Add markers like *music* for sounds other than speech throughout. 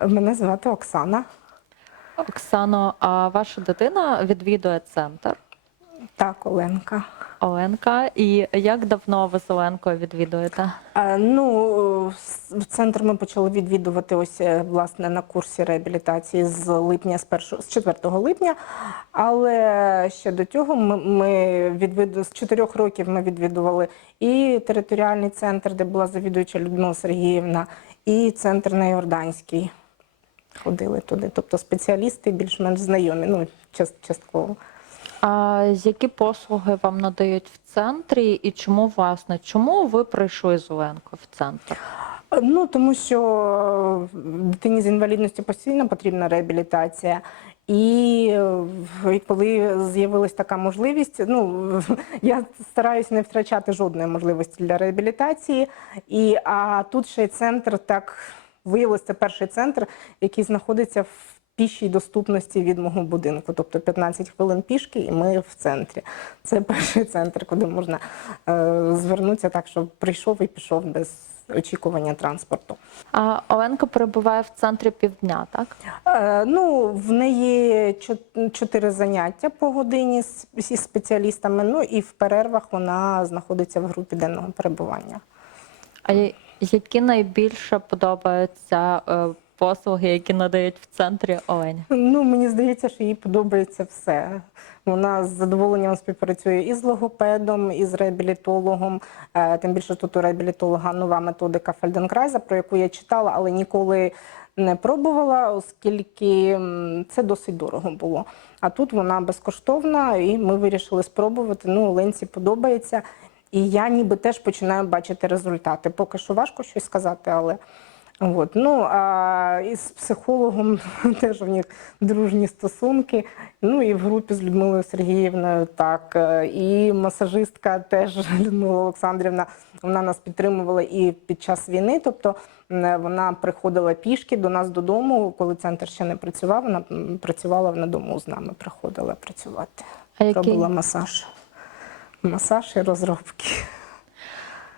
Мене звати Оксана. Оксано, а ваша дитина відвідує центр Так, Оленка. Оленка. І як давно ви з Оленкою відвідуєте? Е, Ну, в центр ми почали відвідувати ось е, власне на курсі реабілітації з липня, з 1, з 4 липня. Але ще до цього ми, ми відвіду з 4 років ми відвідували і територіальний центр, де була завідуюча Людмила Сергіївна, і центр на Йорданський. Ходили туди. Тобто спеціалісти більш-менш знайомі, ну, част- частково. А які послуги вам надають в центрі і чому власне? Чому ви прийшли з Оленкою в центр? Ну тому що дитині з інвалідністю постійно потрібна реабілітація. І е, коли з'явилась така можливість, ну *laughs* я стараюся не втрачати жодної можливості для реабілітації. І а тут ще й центр так виявилося, це перший центр, який знаходиться в пішій доступності від мого будинку, тобто 15 хвилин пішки, і ми в центрі. Це *laughs* перший центр, куди можна е, звернутися так, щоб прийшов і пішов без очікування транспорту. А Оленка перебуває в центрі півдня, так? Е, ну, в неї чотири заняття по годині з зі спеціалістами. Ну і в перервах вона знаходиться в групі денного перебування. А які найбільше подобаються е, послуги, які надають в центрі Олені? Ну, мені здається, що їй подобається все. Вона з задоволенням співпрацює і з логопедом, і з реабілітологом. Е, Тим більше тут у реабілітолога нова методика Фельденкрайза, про яку я читала, але ніколи не пробувала, оскільки це досить дорого було. А тут вона безкоштовна, і ми вирішили спробувати. Ну, Оленці подобається. І я ніби теж починаю бачити результати. Поки що важко щось сказати, але. От. Ну, а із психологом *laughs* теж у них дружні стосунки. Ну і в групі з Людмилою Сергіївною так. Е, І масажистка теж *laughs* Людмила Олександрівна, вона нас підтримувала і під час війни. Тобто вона приходила пішки до нас додому, коли центр ще не працював. Вона працювала на дому з нами, приходила працювати. Робила масаж. Масаж і розробки.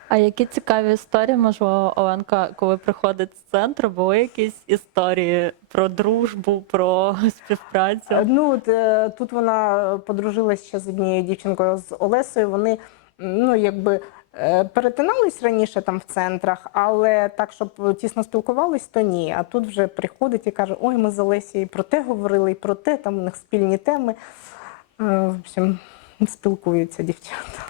а які цікаві історії, можливо, Оленка, коли приходить з центру, були якісь історії про дружбу, про співпрацю? Е, Ну е, тут вона подружилася ще з однією дівчинкою з Олесою. Вони ну якби е, перетинались раніше там в центрах, але так, щоб тісно спілкувались, то ні. А тут вже приходить і каже: Ой, ми з Олесією про те говорили, і про те, там у них спільні теми. В общем, спілкуються дівчата.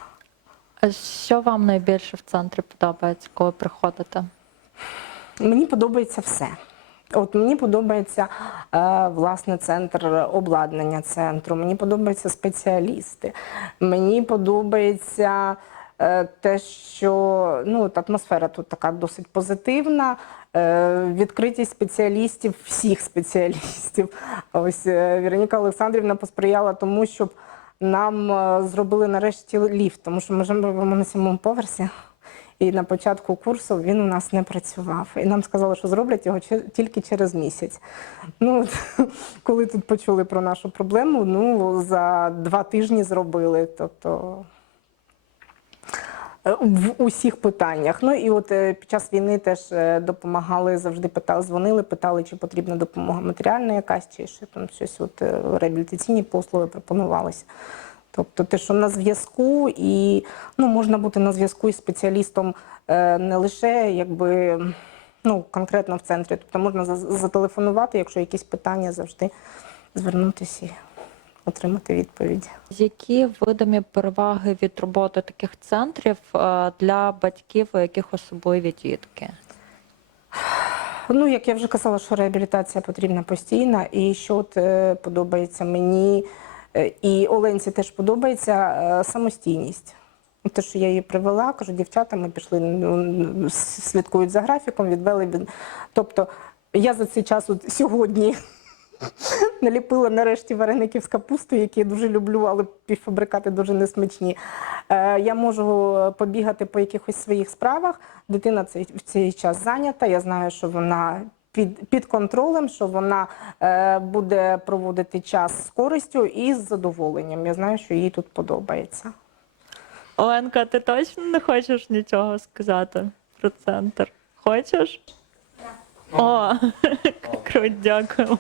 А що вам найбільше в центрі подобається, коли приходите? Мені подобається все. От мені подобається е, власне центр обладнання центру. Мені подобаються спеціалісти. Мені подобається е, те, що ну, от атмосфера тут така досить позитивна. Е, відкритість спеціалістів, всіх спеціалістів. Ось Віроніка Олександрівна посприяла тому, щоб нам е, зробили нарешті ліфт, тому що ми живемо на сьомому поверсі. І на початку курсу він у нас не працював. І нам сказали, що зроблять його тільки через місяць. Ну, от, *laughs* коли тут почули про нашу проблему, ну за два тижні зробили. Тобто в усіх питаннях. Ну і от е, під час війни теж е, допомагали, завжди питали, дзвонили, питали, чи потрібна допомога матеріальна якась, чи ще там щось от е, реабілітаційні послуги пропонувалися. Тобто те, що на зв'язку, і ну, можна бути на зв'язку із спеціалістом не лише якби, ну, конкретно в центрі. Тобто можна за- зателефонувати, якщо якісь питання, завжди звернутися отримати відповідь. Які видимі переваги від роботи таких центрів е, для батьків, у яких особливі дітки? Ну, як я вже казала, що реабілітація потрібна постійна, і що от, е, подобається мені, е, і Оленці теж подобається самостійність. Те, що я її привела, кажу, дівчата, ми пішли, ну, слідкують за графіком, відвели. від- Тобто я за цей час от сьогодні *laughs* наліпила нарешті вареників з капустою, які я дуже люблю, але півфабрикати дуже несмачні. Е, Я можу побігати по якихось своїх справах. Дитина в цей час зайнята. Я знаю, що вона під, під контролем, що вона е, буде проводити час з користю і з задоволенням. Я знаю, що їй тут подобається. Оленка, ти точно не хочеш нічого сказати про центр? Хочеш? О, *laughs* круть, дякуємо.